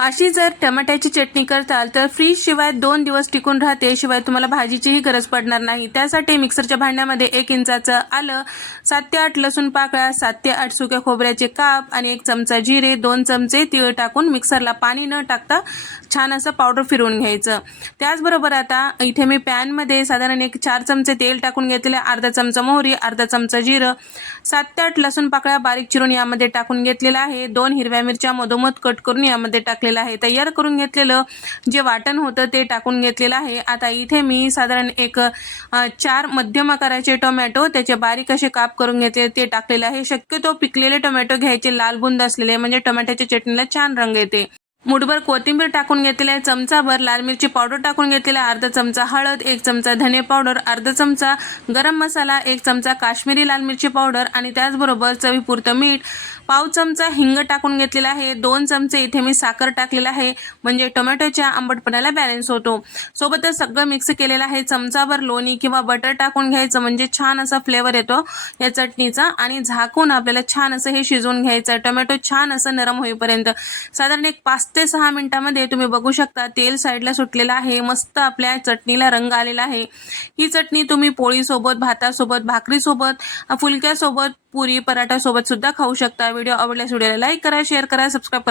अशी जर टमाट्याची चटणी करताल तर फ्रीज शिवाय 2 दिवस टिकून राहते, शिवाय तुम्हाला भाजीचीही गरज पडणार नाही। त्यासाठी मिक्सरच्या भांड्यामध्ये 1 इंचाचं आलं, 7 ते 8 लसूण पाकळ्या, 7 ते 8 सुक्या खोबऱ्याचे काप आणि 1 चमचा जिरे, 2 चमचे तीळ टाकून मिक्सरला पाणी न टाकता छान असं पावडर फिरवून घ्यायचं। त्याचबरोबर आता इथे मी पॅनमध्ये साधारण 4 चमचे तेल टाकून घेतले, अर्धा चमचा मोहरी, अर्धा चमचा जिरं, 7 ते 8 लसूण पाकळ्या बारीक चिरून यामध्ये टाकून घेतलेला आहे। 2 हिरव्या मिरच्या मधोमध कट करून यामध्ये टाकलेला आहे। तयार करून घेतलेलं जे वाटण होतं ते टाकून घेतलेलं आहे। आता इथे मी साधारण 4 मध्यम आकाराचे टोमॅटो त्याचे बारीक असे काप करून घेतले ते टाकलेले आहे। शक्यतो पिकलेले टोमॅटो घ्यायचे, लाल बुंद असलेले, म्हणजे टोमॅटोच्या चटणीला छान रंग येते। मुठभर कोथिंबीर टाकून घेतलेली आहे, चमचाभर लाल मिरची पावडर टाकून घेतलेली आहे, अर्धा चमचा हळद, 1 चमचा धने पावडर, अर्धा चमचा गरम मसाला, 1 चमचा काश्मीरी लाल मिरची पावडर आणि त्याचबरोबर चवीपुरतं मीठ, पाव चमचा हिंग टाकून घेतलेला आहे। 2 चमचे इथे मी साखर टाकलेला आहे, म्हणजे टोमॅटोच्या आंबटपणाला बॅलन्स होतो। सोबतच सगळं मिक्स केलेलं आहे। चमचाभर लोणी किंवा बटर टाकून घ्यायचं, म्हणजे छान असा फ्लेवर येतो या चटणीचा, आणि झाकून आपल्याला छान असं हे शिजवून घ्यायचं। टोमॅटो छान असं नरम होईपर्यंत साधारण 5 ते 6 मिनिटांमध्ये तुम्ही बघू शकता तेल साईडला सुटलेलं आहे, मस्त आपल्या चटणीला रंग आलेला आहे। ही चटणी तुम्ही पोळीसोबत, भातासोबत, भाकरीसोबत, फुलक्यासोबत, पुरी, पराठा सोबत सुद्धा खाऊ शकता। व्हिडिओ आवडल्यास व्हिडिओला लाईक करा, शेअर करा, सबस्क्राईब करा।